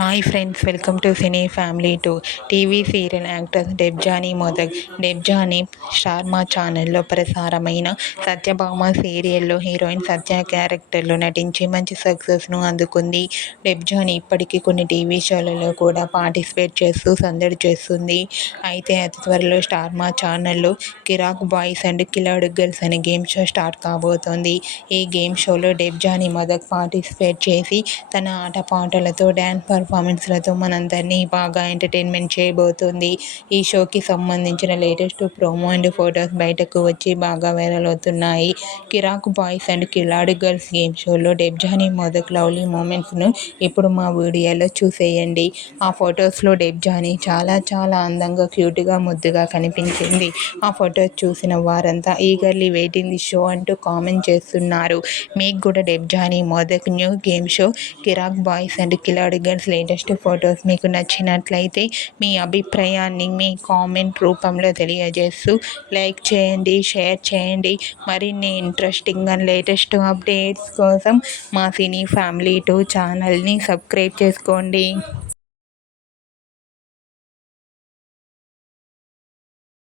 Hi friends, welcome to cine family two. TV serial actor Debjani Modak. Debjani star Maa ఛానల్లో ప్రసారమైన సత్యభామ సీరియల్లో heroine సత్య క్యారెక్టర్లో నటించి మంచి సక్సెస్ను అందుకుంది. డెబ్జానీ ఇప్పటికీ కొన్ని టీవీ షోలలో కూడా పార్టిసిపేట్ చేస్తూ సందడి చేస్తుంది. అయితే అతి త్వరలో స్టార్ మా ఛానల్లో కిరాక్ బాయ్స్ అండ్ కిలాడి గర్ల్స్ అనే గేమ్ షో స్టార్ట్ కాబోతోంది. ఈ గేమ్ షోలో డెబ్జానీ మొదక్ పార్టిసిపేట్ చేసి తన ఆటపాటలతో డ్యాన్స్ పర్ఫార్మెన్స్లతో మనందరినీ బాగా ఎంటర్టైన్మెంట్ చేయబోతోంది. ఈ షోకి సంబంధించిన లేటెస్ట్ ప్రోమో అండ్ ఫొటోస్ బయటకు వచ్చి బాగా వైరల్ అవుతున్నాయి. కిరాక్ boys and Khiladi girls game షోలో డెబ్జానీ మొదక్ లవ్లీ మూమెంట్స్ను ఇప్పుడు మా వీడియోలో చూసేయండి. ఆ ఫొటోస్లో డెబ్జానీ చాలా చాలా అందంగా, క్యూట్గా, ముద్దుగా కనిపించింది. ఆ ఫొటోస్ చూసిన వారంతా ఈగర్లీ వెయిటింగ్ ది షో అంటూ కామెంట్ చేస్తున్నారు. మీకు కూడా Debjani Modak new game show Kiraak boys and Khiladi girls latest photos మీకు నచ్చినట్లయితే మీ అభిప్రాయాన్ని మీ కామెంట్ రూపంలో తెలియజేస్తూ లైక్ చేయండి, షేర్ చేయండి. మరిన్ని ఇంట్రెస్టింగ్ అండ్ లేటెస్ట్ అప్డేట్స్ కోసం మా సినీ ఫ్యామిలీ టూ ఛానల్ని సబ్స్క్రైబ్ చేసుకోండి.